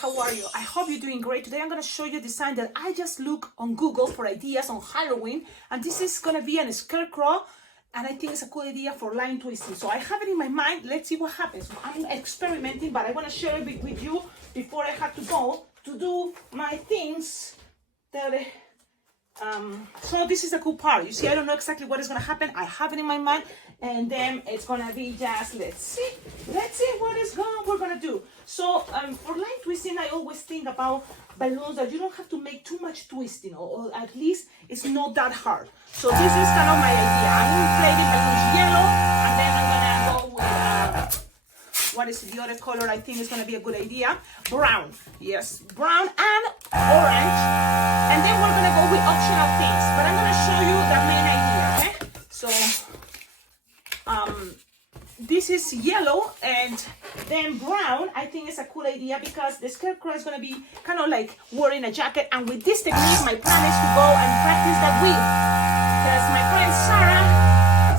how are you? I hope you're doing great. Today I'm going to show you a design that I just look on Google for ideas on Halloween, and this is going to be a scarecrow, and I think it's a cool idea for line twisting. So I have it in my mind. Let's see what happens. I'm experimenting, but I want to share it with you before I have to go to do my things that so this is a cool part. You see, I don't know exactly what is going to happen. I have it in my mind, and then it's going to be just, let's see what we're going to do. So for line twisting, I always think about balloons that you don't have to make too much twisting, or at least it's not that hard. So this is kind of my idea. I'm plating balloons yellow, and then I'm going to go with what is the other color I think is going to be a good idea? Brown. Yes, brown and orange. And then we're going to go with optional things. But I'm going to show you the main idea, okay? So, this is yellow, and then brown, I think is a cool idea because the scarecrow is going to be kind of like wearing a jacket. And with this technique, my plan is to go and practice that with. Because my friend Sarah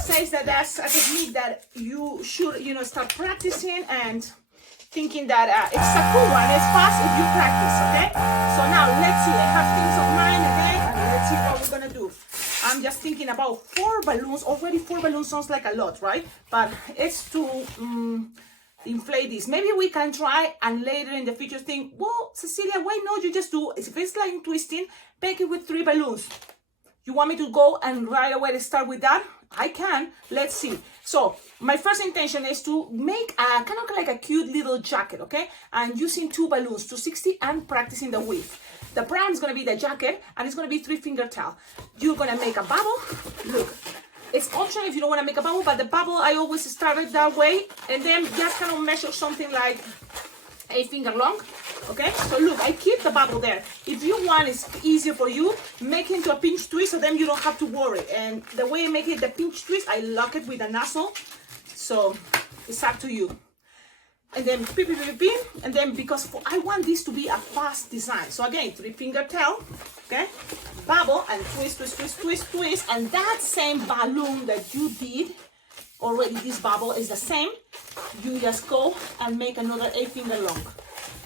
says that that's a technique that you should, start practicing and thinking that it's a cool one. It's fast if you practice, okay? So now let's see. I have things of mine again, and let's see what we're gonna do. I'm just thinking about 4 balloons. Already 4 balloons sounds like a lot, right? But it's to inflate this. Maybe we can try and later in the future think, well, Cecilia, why not you just do, if it's like twisting, make it with 3 balloons. You want me to go and right away start with that? I can. Let's see. So my first intention is to make a kind of like a cute little jacket, okay? And using 2 balloons, 260, and practicing the width. The brown is going to be the jacket, and it's going to be 3-finger tail. You're going to make a bubble. Look, it's optional if you don't want to make a bubble, but the bubble, I always started that way, and then just kind of measure something like 8 finger long. Okay, so look, I keep the bubble there. If you want, it's easier for you, make it into a pinch twist, so then you don't have to worry. And the way I make it the pinch twist, I lock it with a nozzle. So it's up to you. And then and then because I want this to be a fast design. So again, 3-finger tail, okay, bubble, and twist, twist, twist, twist, twist. And that same balloon that you did already, this bubble is the same. You just go and make another 8-finger long.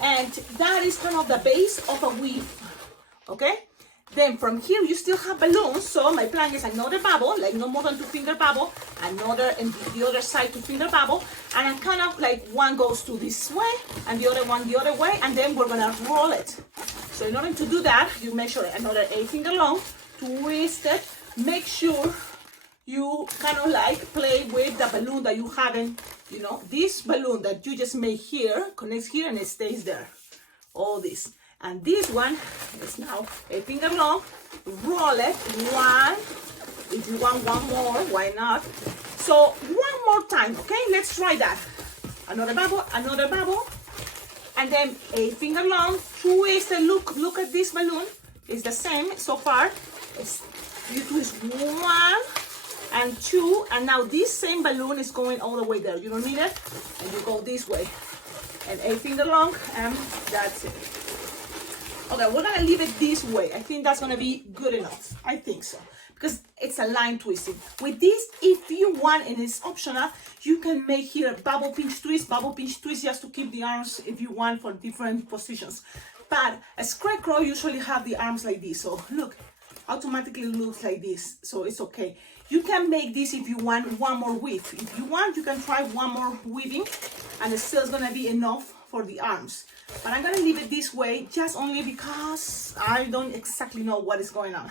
And that is kind of the base of a weave, okay? Then from here, you still have balloons. So my plan is another bubble, like no more than 2-finger bubble, another, and the other side 2-finger bubble. And I'm kind of like one goes to this way and the other one the other way, and then we're gonna roll it. So in order to do that, you measure another 8-finger long, twist it, make sure you kind of like play with the balloon that you haven't, this balloon that you just made here connects here and it stays there. All this. And this one is now 8-finger long. Roll it. 1. If you want one more, why not? So one more time, okay? Let's try that. Another bubble, and then 8-finger long. Twist and look at this balloon. It's the same so far. You twist 1 and 2, and now this same balloon is going all the way there. You don't need it, and you go this way, and 8-finger long, and that's it. Okay, we're gonna leave it this way. I think that's gonna be good enough. I think so, because it's a line twisting. With this, if you want, and it's optional, you can make here a bubble pinch twist just to keep the arms if you want for different positions. But a scarecrow usually have the arms like this. So look, automatically looks like this. So it's okay. You can make this if you want one more weave. If you want, you can try one more weaving, and it's still gonna be enough for the arms. But I'm gonna leave it this way just only because I don't exactly know what is going on.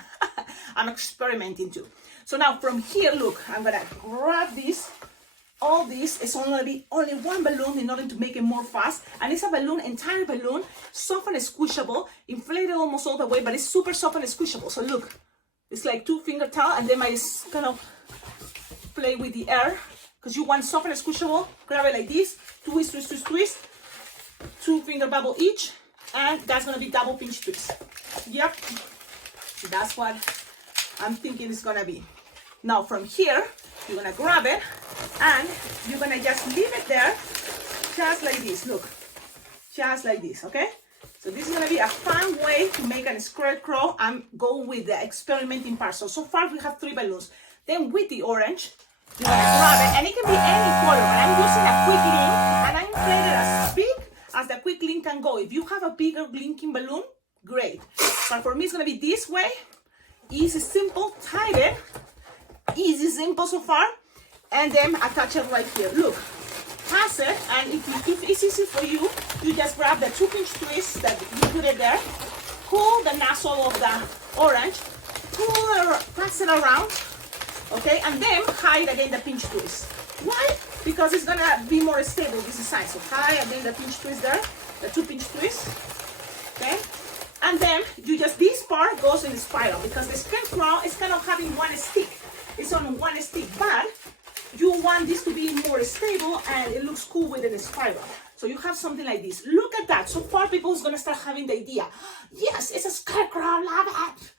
I'm experimenting too. So now from here, look, I'm gonna grab this. All this is only gonna be only one balloon in order to make it more fast. And it's a balloon, entire balloon, soft and squishable, inflated almost all the way, but it's super soft and squishable. So look. It's like 2-finger tail, and then I just kind of play with the air because you want soft and squishable. Grab it like this, twist, twist, twist, twist. 2-finger bubble each, and that's gonna be double pinch twist. Yep, that's what I'm thinking it's gonna be. Now from here, you're gonna grab it, and you're gonna just leave it there, just like this. Look, just like this, okay? So this is gonna be a fun way to make a scarecrow and go with the experimenting part. So far we have 3 balloons. Then with the orange, you're gonna grab it, and it can be any color, but I'm using a quick link, and I inflated as big as fast the quick link can go. If you have a bigger linking balloon, great. But for me, it's gonna be this way. Easy, simple, tight it. Easy, simple so far. And then attach it right here. Look, pass it, and if it's easy for you, you just grab the 2-pinch twist that you put it there, pull the nozzle of the orange, pass it around, okay, and then hide again the pinch twist. Why? Because it's gonna be more stable this side. So hide again the pinch twist there, the 2-pinch twist, okay, and then you just, this part goes in a spiral because the Scarecrow is kind of having one stick. It's on one stick, but you want this to be more stable and it looks cool with a spiral. So you have something like this. Look at that. So far, people is gonna start having the idea. Yes, it's a Scarecrow, love it.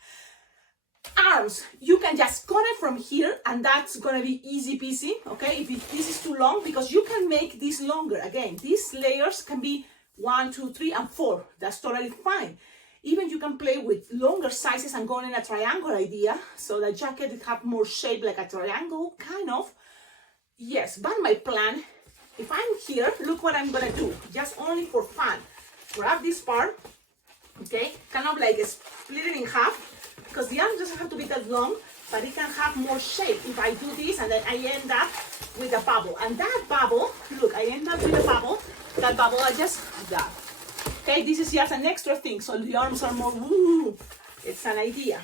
Arms, you can just cut it from here and that's gonna be easy peasy, okay? If this is too long, because you can make this longer. Again, these layers can be 1, 2, 3, and 4. That's totally fine. Even you can play with longer sizes and go in a triangle idea. So the jacket it have more shape like a triangle, kind of. Yes, but my plan, if I'm here, look what I'm gonna do, just only for fun. Grab this part, okay, kind of like split it in half, because the arm doesn't have to be that long, but it can have more shape if I do this, and then I end up with a bubble. And that bubble, look, I end up with a bubble, that bubble I just got. Okay, this is just an extra thing, so the arms are more, woo, it's an idea.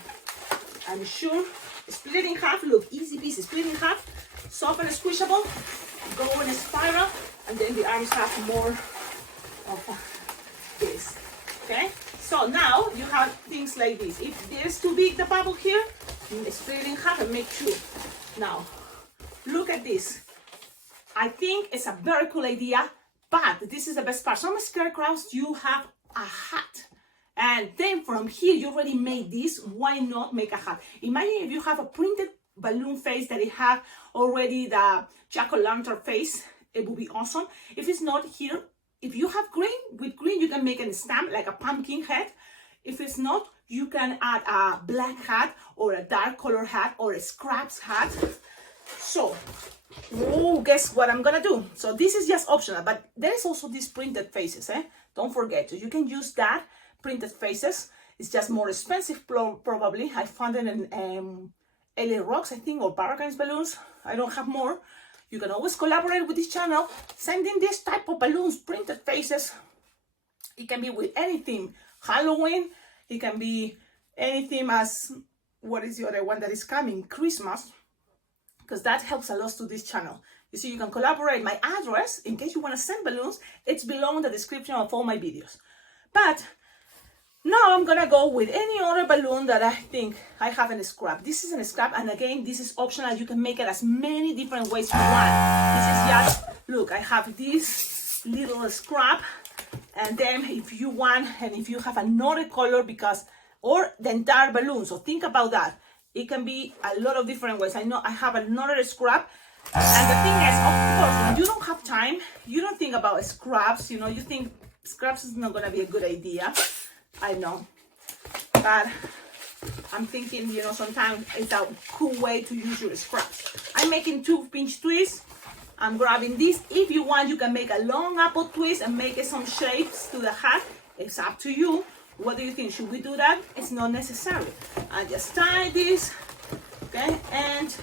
I'm sure, split it in half, look, easy peasy, split it in half, soft and squishable, go in a spiral, and then the arms have more of this, okay? So now you have things like this. If there's too big the bubble here, split it in half and make two. Now, look at this. I think it's a very cool idea, but this is the best part. Some Scarecrows, you have a hat. And then from here, you already made this. Why not make a hat? Imagine if you have a printed balloon face that it have already the jack-o'-lantern face, it would be awesome. If it's not here, if you have green, with green you can make a stamp like a pumpkin head. If it's not, you can add a black hat or a dark color hat or a scraps hat. So, guess what I'm gonna do? So this is just optional, but there is also these printed faces, don't forget. So you can use that printed faces. It's just more expensive probably. I found it in LA Rocks, I think, or Paragon's balloons. I don't have more. You can always collaborate with this channel, sending this type of balloons, printed faces. It can be with anything. Halloween, it can be anything as, what is the other one that is coming? Christmas, because that helps a lot to this channel. You see, you can collaborate. My address, in case you want to send balloons, it's below in the description of all my videos. But now I'm gonna go with any other balloon that I think I have in a scrap. This is in a scrap, and again, this is optional. You can make it as many different ways you want. This is just, look, I have this little scrap, and then if you want, and if you have another color, because, or the entire balloon, so think about that. It can be a lot of different ways. I know I have another scrap, and the thing is, of course, when you don't have time, you don't think about scraps, you know, you think scraps is not gonna be a good idea. I know, but I'm thinking, you know, sometimes it's a cool way to use your scraps. I'm making 2-pinch twists. I'm grabbing this. If you want, you can make a long apple twist and make it some shapes to the hat. It's up to you. What do you think? Should we do that? It's not necessary. I just tie this, okay, and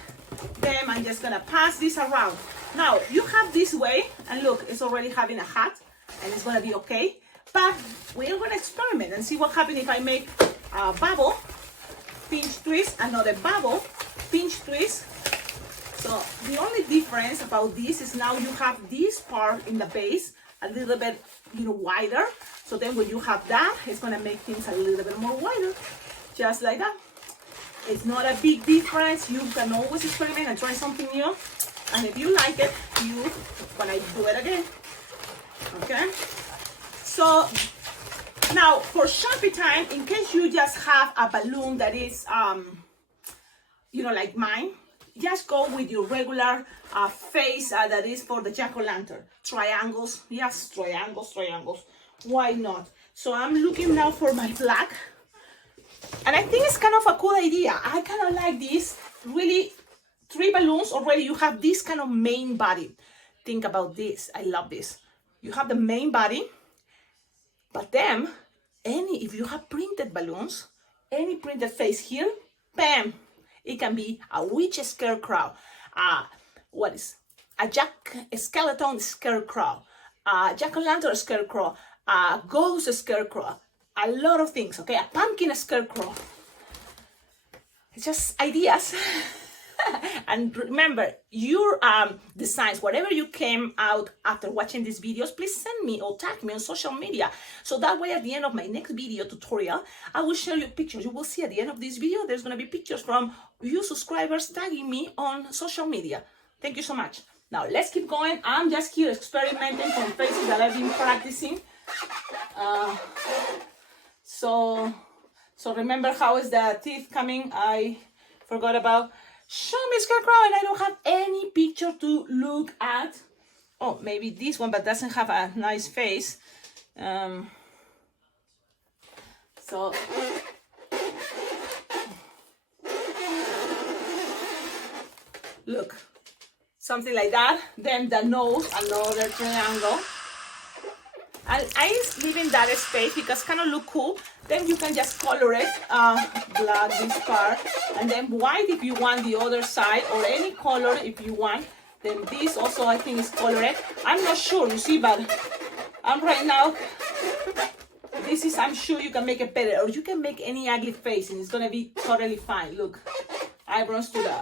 then I'm just gonna pass this around. Now you have this way, and look, it's already having a hat, and it's gonna be okay. But we're gonna experiment and see what happens if I make a bubble, pinch twist, another bubble, pinch twist. So the only difference about this is now you have this part in the base a little bit, you know, wider. So then when you have that, it's gonna make things a little bit more wider, just like that. It's not a big difference. You can always experiment and try something new. And if you like it, you're gonna do it again, okay? So now for Sharpie time, in case you just have a balloon that is, you know, like mine, just go with your regular face that is for the jack-o'-lantern. Triangles, yes, triangles. Why not? So I'm looking now for my black. And I think it's kind of a cool idea. I kind of like this. Really, 3 balloons already. You have this kind of main body. Think about this. I love this. You have the main body. But then, if you have printed balloons, any printed face here, bam, it can be a witch scarecrow, a skeleton scarecrow, a jack-o'-lantern scarecrow, a ghost scarecrow, a lot of things, okay? A pumpkin scarecrow. It's just ideas. And remember, your designs, whatever you came out after watching these videos, please send me or tag me on social media. So that way, at the end of my next video tutorial, I will share you pictures. You will see at the end of this video, there's going to be pictures from you subscribers tagging me on social media. Thank you so much. Now, let's keep going. I'm just here experimenting from faces that I've been practicing. So remember, how is the teeth coming? I forgot about. Show me Scarecrow, and I don't have any picture to look at. Oh, maybe this one, but doesn't have a nice face. So look, something like that. Then the nose, another triangle. I leave in that space because kind of look cool. Then you can just color it, black this part, and then white if you want the other side, or any color if you want. Then this also I think is colored. I'm not sure, you see, but I'm right now. This is, I'm sure you can make it better, or you can make any ugly face and it's gonna be totally fine. Look, eyebrows to the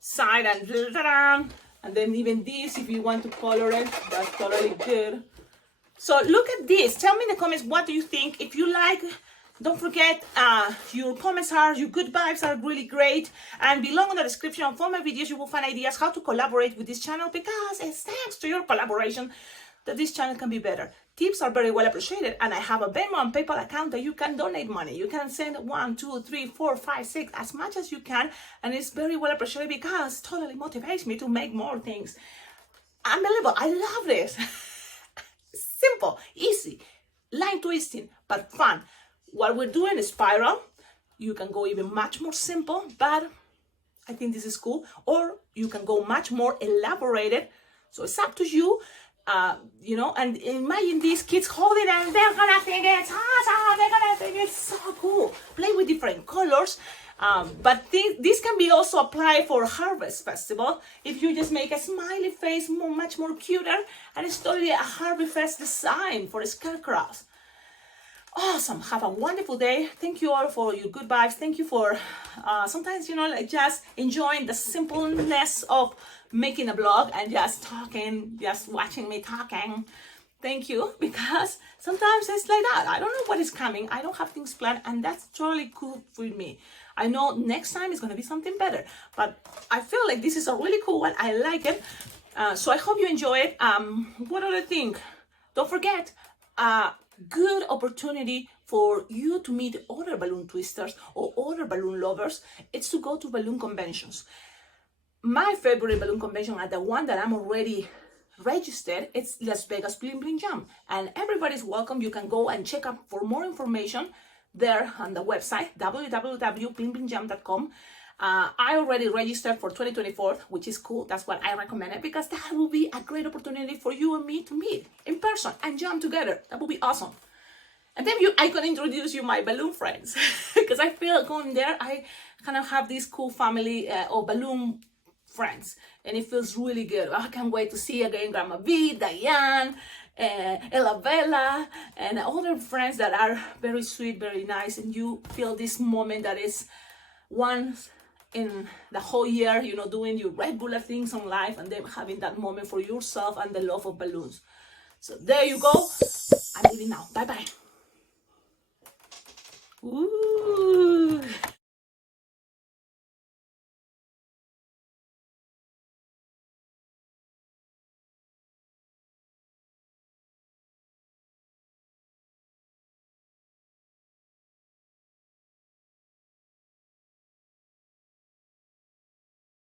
side and then even this if you want to color it, that's totally good. So look at this. Tell me in the comments, what do you think? If you like, don't forget, your comments your good vibes are really great. And below in the description of all my videos, you will find ideas how to collaborate with this channel, because it's thanks to your collaboration that this channel can be better. Tips are very well appreciated, and I have a Venmo and PayPal account that you can donate money. You can send 1, 2, 3, 4, 5, 6, as much as you can, and it's very well appreciated because it totally motivates me to make more things. Unbelievable. I love this. Simple, easy, line twisting, but fun. What we're doing is spiral. You can go even much more simple, but I think this is cool. Or you can go much more elaborated. So it's up to you, you know. And imagine these kids holding it, and they're gonna think it's awesome. They're gonna think it's so cool. Play with different colors. But this can be also applied for Harvest Festival. If you just make a smiley face much more cuter, and it's totally a Harvest Fest design for scarecrows. Awesome. Have a wonderful day. Thank you all for your good vibes. Thank you for sometimes, you know, like just enjoying the simpleness of making a vlog and just talking, just watching me talking. Thank you, because sometimes it's like that. I don't know what is coming. I don't have things planned, and that's totally cool with me. I know next time is going to be something better, but I feel like this is a really cool one. I like it. So I hope you enjoy it. What other thing? Don't forget, good opportunity for you to meet other balloon twisters or other balloon lovers. It's to go to balloon conventions. My favorite balloon convention, and the one that I'm already registered, it's Las Vegas Bling Bling Jam, and everybody's welcome. You can go and check up for more information there on the website www.blingblingjam.com. I already registered for 2024, which is cool. That's what I recommend it, because that will be a great opportunity for you and me to meet in person and jam together. That will be awesome. And then I can introduce you my balloon friends, because I feel going there, I kind of have this cool family of balloon friends, and it feels really good. I can't wait to see again Grandma V, Diane, Ella Bella, and other friends that are very sweet, very nice, and you feel this moment that is once in the whole year, you know, doing your regular things on life, and then having that moment for yourself and the love of balloons. So there you go. I'm leaving now. Bye bye. Ooh.